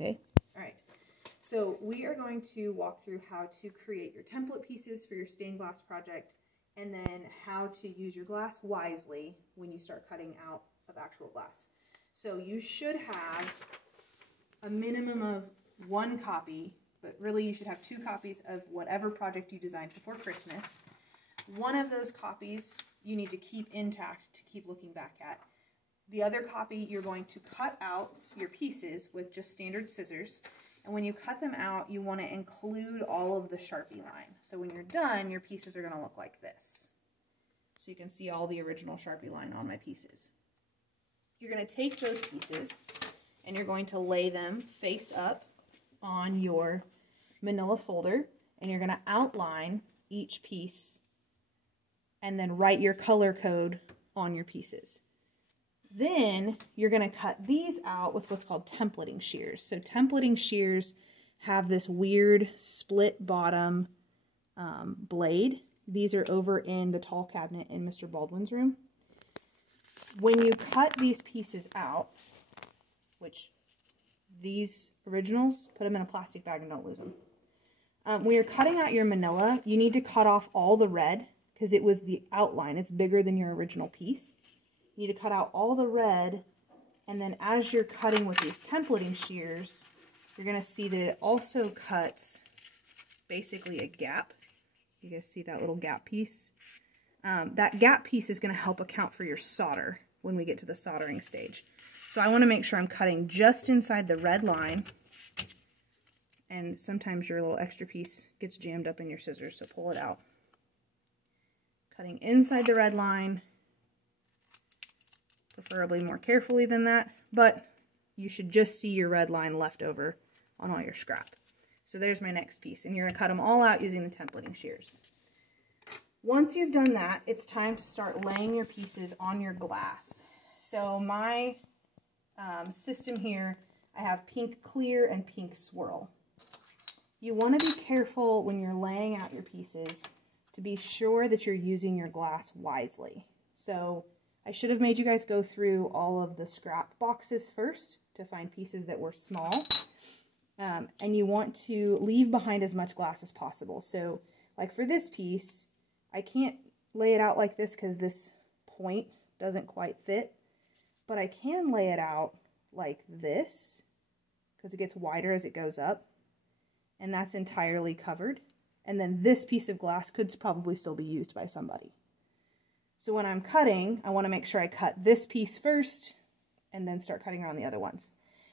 Okay. All right. So we are going to walk through how to create your template pieces for your stained glass project, and then how to use your glass wisely when you start cutting out of actual glass. So you should have a minimum of 1 copy, but really you should have 2 copies of whatever project you designed before Christmas. One of those copies you need to keep intact to keep looking back at. The other copy you're going to cut out your pieces with just standard scissors. And when you cut them out, you want to include all of the Sharpie line. So when you're done, your pieces are going to look like this. So you can see all the original Sharpie line on my pieces. You're going to take those pieces and you're going to lay them face up on your manila folder, and you're going to outline each piece and then write your color code on your pieces. Then you're going to cut these out with what's called templating shears. So templating shears have this weird split bottom blade. These are over in the tall cabinet in Mr. Baldwin's room. When you cut these pieces out, which these originals, put them in a plastic bag and don't lose them. When you're cutting out your manila, you need to cut off all the red because it was the outline. It's bigger than your original piece. You need to cut out all the red, and then as you're cutting with these templating shears, you're going to see that it also cuts basically a gap. You guys see that little gap piece? That gap piece is going to help account for your solder when we get to the soldering stage. So I want to make sure I'm cutting just inside the red line, and sometimes your little extra piece gets jammed up in your scissors, so pull it out. Cutting inside the red line, preferably more carefully than that, but you should just see your red line left over on all your scrap. So there's my next piece, and you're going to cut them all out using the templating shears. Once you've done that, it's time to start laying your pieces on your glass. So my system here, I have pink clear and pink swirl. You want to be careful when you're laying out your pieces to be sure that you're using your glass wisely. So I should have made you guys go through all of the scrap boxes first to find pieces that were small. And you want to leave behind as much glass as possible. So like for this piece, I can't lay it out like this because this point doesn't quite fit, but I can lay it out like this because it gets wider as it goes up, and that's entirely covered. And then this piece of glass could probably still be used by somebody. So when I'm cutting, I want to make sure I cut this piece first and then start cutting around the other ones.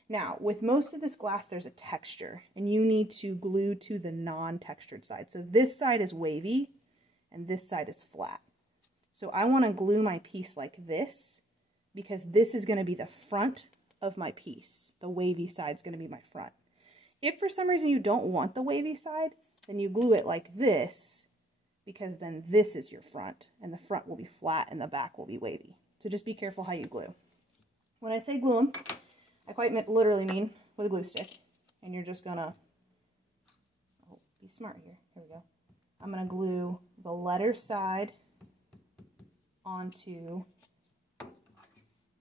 Now, with most of this glass, there's a texture, and you need to glue to the non-textured side. So this side is wavy, and this side is flat. So I want to glue my piece like this, because this is going to be the front of my piece. The wavy side is going to be my front. If for some reason you don't want the wavy side, then you glue it like this, because then this is your front, and the front will be flat and the back will be wavy. So just be careful how you glue. When I say glue them, I quite literally mean with a glue stick, and you're just gonna, oh, be smart here, here we go. I'm gonna glue the letter side onto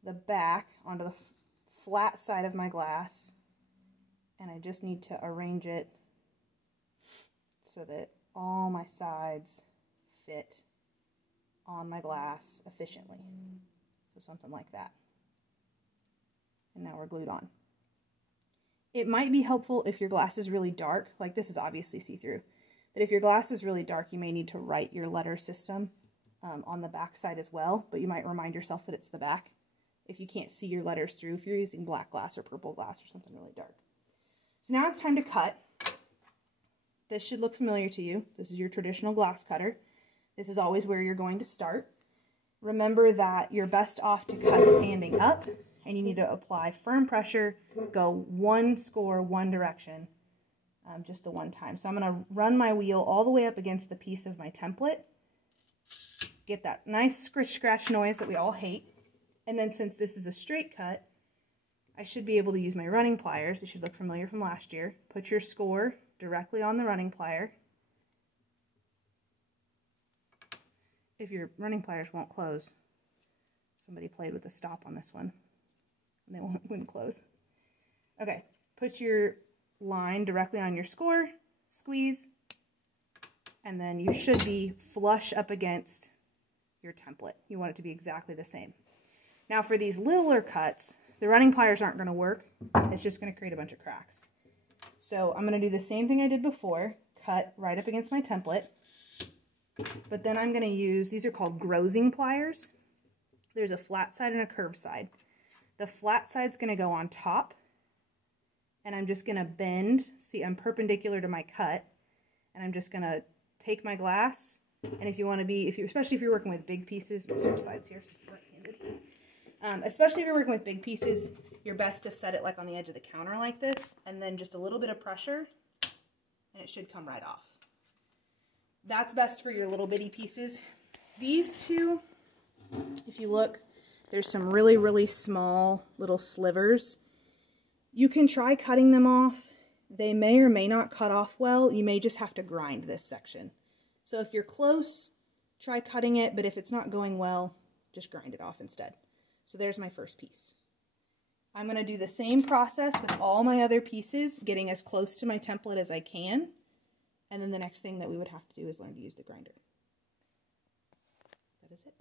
the back, onto the flat side of my glass, and I just need to arrange it so that all my sides fit on my glass efficiently. So something like that. And now we're glued on. It might be helpful if your glass is really dark, like this is obviously see-through, but if your glass is really dark, you may need to write your letter system on the back side as well, but you might remind yourself that it's the back if you can't see your letters through, if you're using black glass or purple glass or something really dark. So now it's time to cut. This should look familiar to you. This is your traditional glass cutter. This is always where you're going to start. Remember that you're best off to cut standing up, and you need to apply firm pressure, go one score, one direction, just the one time. So I'm going to run my wheel all the way up against the piece of my template, get that nice scratch noise that we all hate, and then since this is a straight cut, I should be able to use my running pliers. They should look familiar from last year. Put your score directly on the running plier. If your running pliers won't close, somebody played with the stop on this one, and they wouldn't close. Okay, put your line directly on your score, squeeze, and then you should be flush up against your template. You want it to be exactly the same. Now for these littler cuts, the running pliers aren't going to work. It's just going to create a bunch of cracks. So I'm going to do the same thing I did before, cut right up against my template, but then I'm going to use, these are called grozing pliers. There's a flat side and a curved side. The flat side's going to go on top, and I'm just going to bend. See, I'm perpendicular to my cut, and I'm just going to take my glass, and if you want to be, especially if you're working with big pieces, we'll switch sides here. Especially if you're working with big pieces, you're best to set it like on the edge of the counter like this, and then just a little bit of pressure, and it should come right off. That's best for your little bitty pieces. These two, if you look, there's some really, really small little slivers. You can try cutting them off. They may or may not cut off well. You may just have to grind this section. So if you're close, try cutting it, but if it's not going well, just grind it off instead. So there's my first piece. I'm going to do the same process with all my other pieces, getting as close to my template as I can. And then the next thing that we would have to do is learn to use the grinder. That is it.